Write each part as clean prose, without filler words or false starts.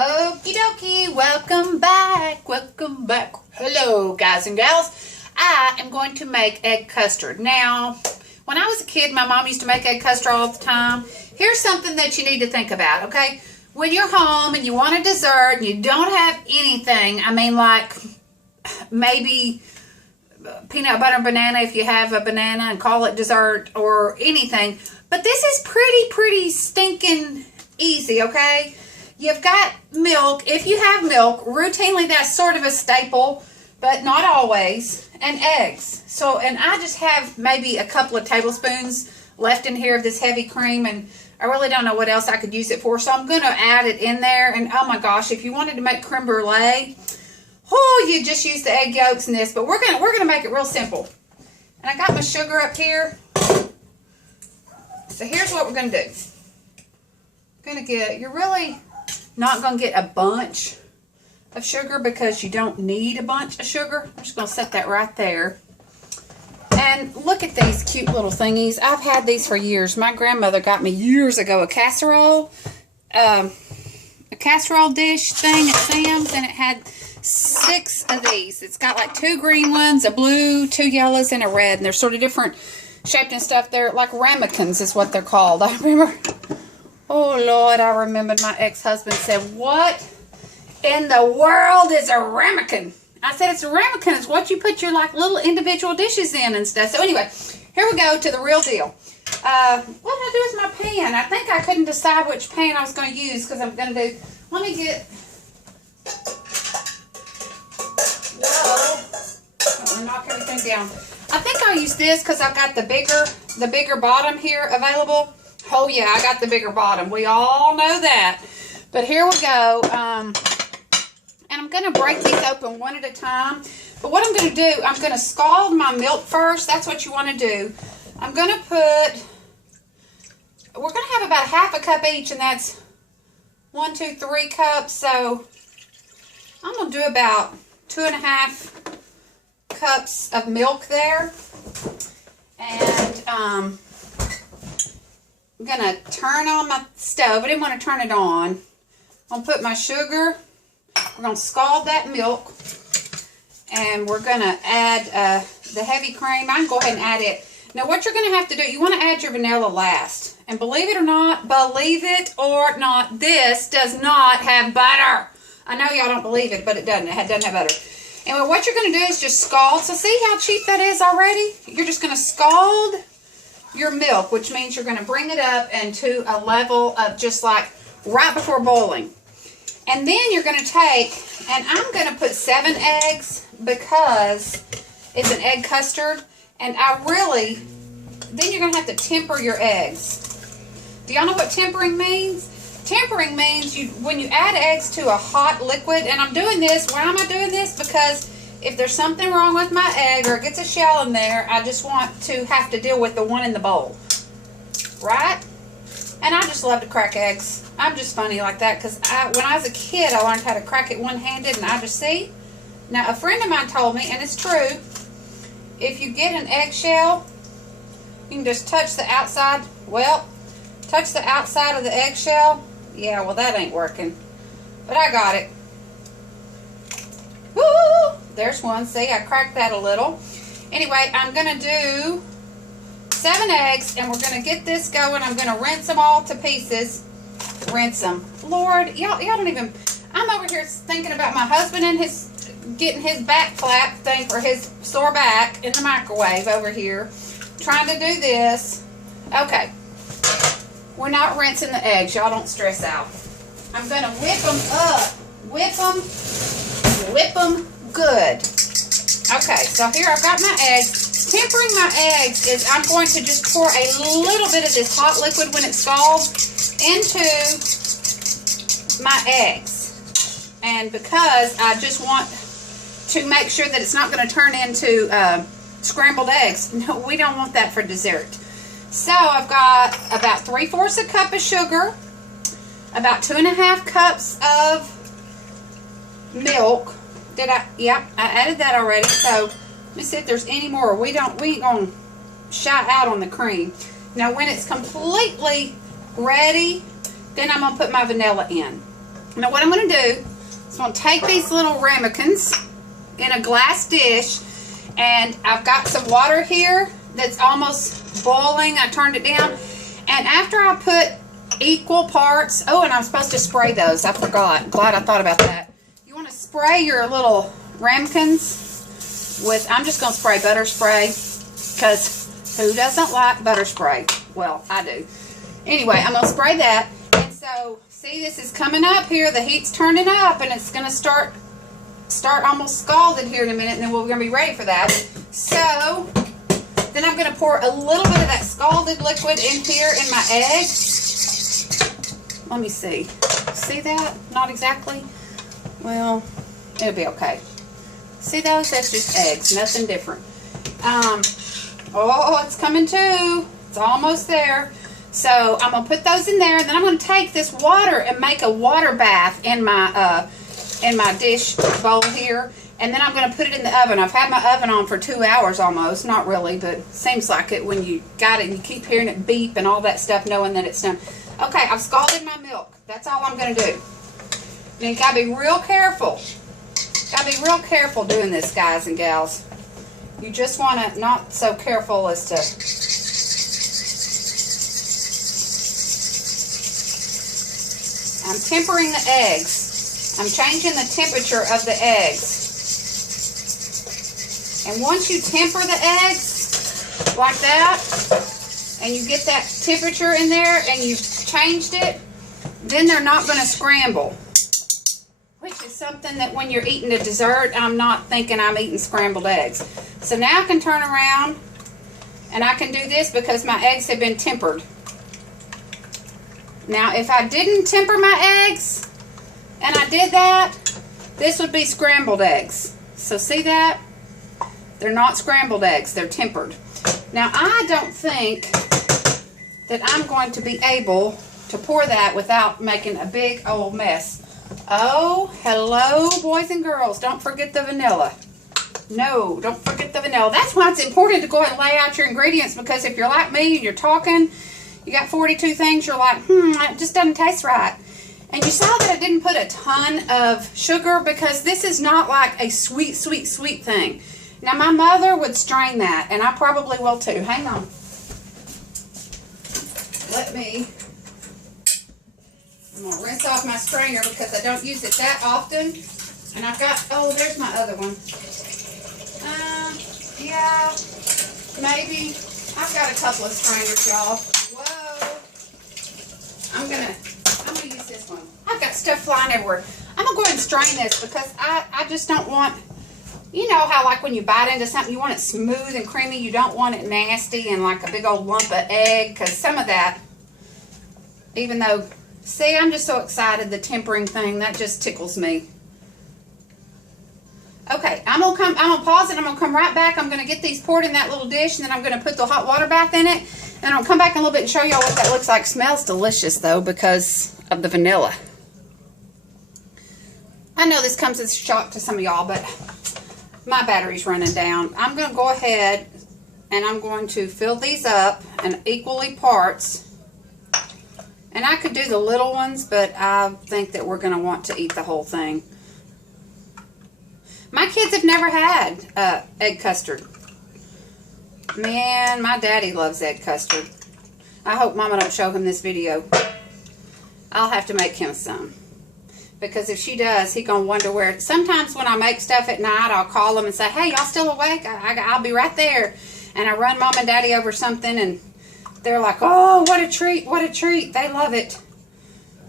Okie dokie, welcome back, Hello, guys and gals. I am going to make egg custard. Now, when I was a kid, my mom used to make egg custard all the time. Here's something that you need to think about, okay? When you're home and you want a dessert and you don't have anything, I mean, like maybe peanut butter and banana if you have a banana and call it dessert or anything. But this is pretty stinking easy, okay? You've got milk. If you have milk, routinely that's sort of a staple, but not always, and eggs. So, and I just have maybe a couple of tablespoons left in here of this heavy cream, and I really don't know what else I could use it for, so I'm going to add it in there. And oh my gosh, if you wanted to make creme brulee, oh, you just use the egg yolks in this, but we're gonna make it real simple. And I got my sugar up here. So here's what we're gonna do. You're really not gonna get a bunch of sugar because you don't need a bunch of sugar. I'm just gonna set that right there. And look at these cute little thingies. I've had these for years. My grandmother got me years ago a casserole dish thing at Sam's, and it had 6 of these. It's got like 2 green ones, a blue, 2 yellows, and a red, and they're sort of different shaped and stuff. They're like ramekins is what they're called. I remember, oh Lord, I remembered my ex-husband said, what in the world is a ramekin? I said, it's a ramekin. It's what you put your like little individual dishes in and stuff. So anyway, here we go to the real deal. What did I do with my pan? I think I couldn't decide which pan I was going to use because I'm going to do, let me get, whoa, knock everything down. I think I'll use this because I've got the bigger bottom here available. Oh yeah, I got the bigger bottom. We all know that. But here we go. And I'm going to break these open one at a time. But what I'm going to do, I'm going to scald my milk first. That's what you want to do. I'm going to put, we're going to have about half a cup each, and that's 1, 2, 3 cups. So I'm going to do about 2.5 cups of milk there. And I'm going to turn on my stove. I didn't want to turn it on. I'm going to put my sugar. We're going to scald that milk. And we're going to add the heavy cream. I can go ahead and add it. Now what you're going to have to do, you want to add your vanilla last. And believe it or not, this does not have butter. I know y'all don't believe it, but it doesn't. It doesn't have butter. And what you're going to do is just scald. So see how cheap that is already? You're just going to scald your milk, which means you're going to bring it up into a level of just like right before boiling. And then you're going to take, and I'm going to put 7 eggs because it's an egg custard. And then you're going to have to temper your eggs. Do y'all know what tempering means? Tempering means when you add eggs to a hot liquid, and I'm doing this, why am I doing this? Because if there's something wrong with my egg or it gets a shell in there, I just want to have to deal with the one in the bowl. Right? And I just love to crack eggs. I'm just funny like that because when I was a kid, I learned how to crack it one-handed, and I just see. Now, a friend of mine told me, and it's true, if you get an eggshell, you can just touch the outside. Well, touch the outside of the eggshell. Yeah, well, that ain't working. But I got it. Woo! There's one. See, I cracked that a little. Anyway, I'm going to do 7 eggs, and we're going to get this going. I'm going to rinse them all to pieces. Rinse them. Lord, y'all don't even... I'm over here thinking about my husband and getting his back flap thing for his sore back in the microwave over here. Trying to do this. Okay. We're not rinsing the eggs. Y'all don't stress out. I'm going to whip them up. Whip them good. Okay, so here I've got my eggs. Tempering my eggs is I'm going to just pour a little bit of this hot liquid when it scalds into my eggs. And because I just want to make sure that it's not going to turn into scrambled eggs. No, we don't want that for dessert. So I've got about 3/4 a cup of sugar, about 2.5 cups of milk. Yep, I added that already. So let me see if there's any more. We ain't gonna shy out on the cream. Now when it's completely ready, then I'm gonna put my vanilla in. Now what I'm going to do is I'm going to take these little ramekins in a glass dish, and I've got some water here that's almost boiling. I turned it down, and after I put equal parts, oh, and I'm supposed to spray those. I forgot. Glad I thought about that. You want to spray your little ramekins with, I'm just going to spray butter spray, because who doesn't like butter spray? Well, I do. Anyway, I'm going to spray that, and so see, this is coming up here. The heat's turning up, and it's going to start almost scalded here in a minute, and then we're going to be ready for that. So then I'm going to pour a little bit of that scalded liquid in here in my egg. Let me see. See that? Not exactly. Well, it'll be okay. See those? That's just eggs. Nothing different. Oh, it's coming too. It's almost there. So I'm going to put those in there, and then I'm going to take this water and make a water bath in my dish bowl here, and then I'm going to put it in the oven. I've had my oven on for 2 hours almost. Not really, but seems like it when you got it and you keep hearing it beep and all that stuff, knowing that it's done. Okay, I've scalded my milk. That's all I'm going to do. And you got to be real careful. Got to be real careful doing this, guys and gals. You just want to not so careful as to... I'm tempering the eggs. I'm changing the temperature of the eggs. And once you temper the eggs like that, and you get that temperature in there and you've changed it, then they're not going to scramble. Which is something that when you're eating a dessert, I'm not thinking I'm eating scrambled eggs. So now I can turn around and I can do this because my eggs have been tempered. Now, if I didn't temper my eggs, and I did that, this would be scrambled eggs. So see that? They're not scrambled eggs, they're tempered. Now, I don't think that I'm going to be able to pour that without making a big old mess. Oh, hello, boys and girls. Don't forget the vanilla. No, don't forget the vanilla. That's why it's important to go ahead and lay out your ingredients, because if you're like me and you're talking, you got 42 things, you're like, it just doesn't taste right. And you saw that I didn't put a ton of sugar because this is not like a sweet, sweet, sweet thing. Now, my mother would strain that, and I probably will too. Hang on. I'm going to rinse off my strainer because I don't use it that often. And I've got, oh, there's my other one. Yeah, maybe. I've got a couple of strainers, y'all. Whoa. I'm gonna use this one. I've got stuff flying everywhere. I'm gonna go ahead and strain this because I just don't want, you know how like when you bite into something, you want it smooth and creamy. You don't want it nasty and like a big old lump of egg, because some of that, even though, see, I'm just so excited, the tempering thing, that just tickles me. Okay, I'm gonna pause it. I'm gonna come right back. I'm gonna get these poured in that little dish, and then I'm gonna put the hot water bath in it. And I'll come back in a little bit and show y'all what that looks like. Smells delicious though because of the vanilla. I know this comes as a shock to some of y'all, but my battery's running down. I'm gonna go ahead and I'm going to fill these up in equally parts. And I could do the little ones, but I think that we're gonna want to eat the whole thing. My kids have never had egg custard. Man, my daddy loves egg custard. I hope Mama don't show him this video. I'll have to make him some. Because if she does, he gonna wonder where. Sometimes when I make stuff at night, I'll call them and say, hey, y'all still awake? I'll be right there. And I run Mom and Daddy over something, and they're like, oh, what a treat, what a treat. They love it.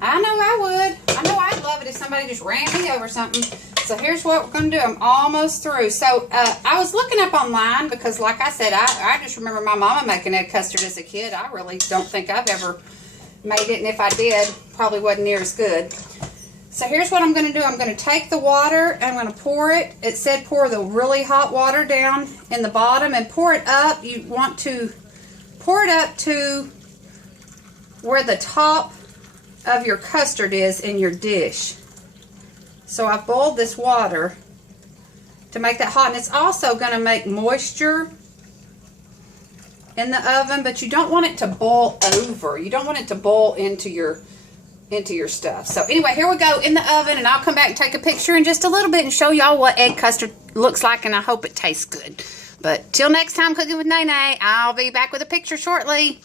I know I would. I know I'd love it if somebody just ran me over something. So here's what we're going to do. I'm almost through. So I was looking up online because, like I said, I just remember my mama making egg custard as a kid. I really don't think I've ever made it. And if I did, probably wasn't near as good. So here's what I'm going to do. I'm going to take the water and I'm going to pour it. It said pour the really hot water down in the bottom and pour it up. You want to pour it up to where the top of your custard is in your dish. So I've boiled this water to make that hot, and it's also going to make moisture in the oven, but you don't want it to boil over. You don't want it to boil into your into your stuff. So anyway, here we go in the oven, and I'll come back and take a picture in just a little bit and show y'all what egg custard looks like, and I hope it tastes good. But till next time, Cooking with Nene, I'll be back with a picture shortly.